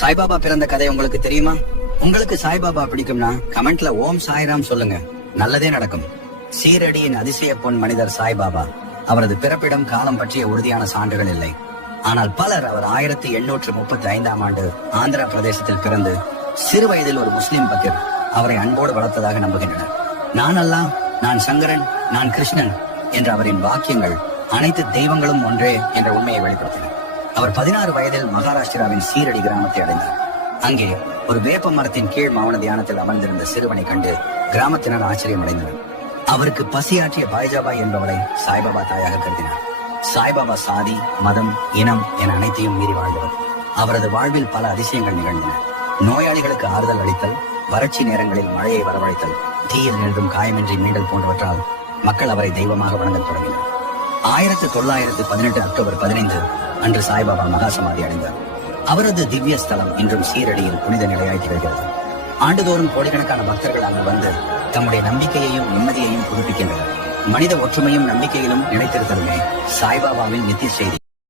சாய்பாபா பிறந்த கதை உங்களுக்கு தெரியுமா? உங்களுக்கு சாய்பாபா பிடிக்கும்னா கமெண்ட்ல ஓம் சாய்ராம் சொல்லுங்க, நல்லதே நடக்கும். சீரடியின் அதிசய பொன் மனிதர் சாய்பாபா. அவரது பிறப்பிடம் காலம் பற்றிய உறுதியான சான்றுகள் இல்லை. ஆனால் பலர் அவர் 1835ஆம் ஆண்டு ஆந்திர பிரதேசத்தில் பிறந்து சிறு வயதில் ஒரு முஸ்லிம் பக்கீர் அவரை அன்போடு வளர்த்ததாக நம்புகின்றனர். நான் அல்லாஹ், நான் சங்கரன், நான் கிருஷ்ணன் என்ற அவரின் வாக்கியங்கள் அனைத்து தெய்வங்களும் ஒன்றே என்ற உண்மையை வெளிப்படுத்தின. அவர் 16 வயதில் மகாராஷ்டிராவின் சீரடி கிராமத்தை அடைந்தார். அங்கே ஒரு வேப்ப மரத்தின் கீழ் மௌன தியானத்தில் அமர்ந்திருந்த சிறுவனை கண்டு கிராமத்தினர் ஆச்சரியமடைந்தனர். அவருக்கு பசியாற்றிய பாய்ஜாபாய் என்பவளை சாய்பாபா தாயாக கருதினார். சாய்பாபா சாதி, மதம், இனம் என அனைத்தையும் மீறி வாழ்ந்தவர். அவரது வாழ்வில் பல அதிசயங்கள் நிகழ்ந்தன. நோயாளிகளுக்கு ஆறுதல் அளித்தல், வறட்சி நேரங்களில் மழையை வரவழைத்தல், தீயில் நின்றும் காயமின்றி மீண்டல் போன்றவற்றால் மக்கள் அவரை தெய்வமாக வணங்கத் தொடங்கினர். 1918 அக்டோபர் 15 அன்று சாய்பாபா மகாசமாதி அடைந்தார். அவரது திவ்ய ஸ்தலம் இன்றும் சீரடியில் புனித நிலையாய் திகழ்கிறது. ஆண்டுதோறும் கோடிக்கணக்கான பக்தர்கள் அங்கு வந்து தம்முடைய நம்பிக்கையையும் நிம்மதியையும் புதுப்பிக்கின்றனர். மனித ஒற்றுமையும் நம்பிக்கையிலும் நிலைத்திருத்தலுமே சாய்பாபாவின் நித்திய செய்தி.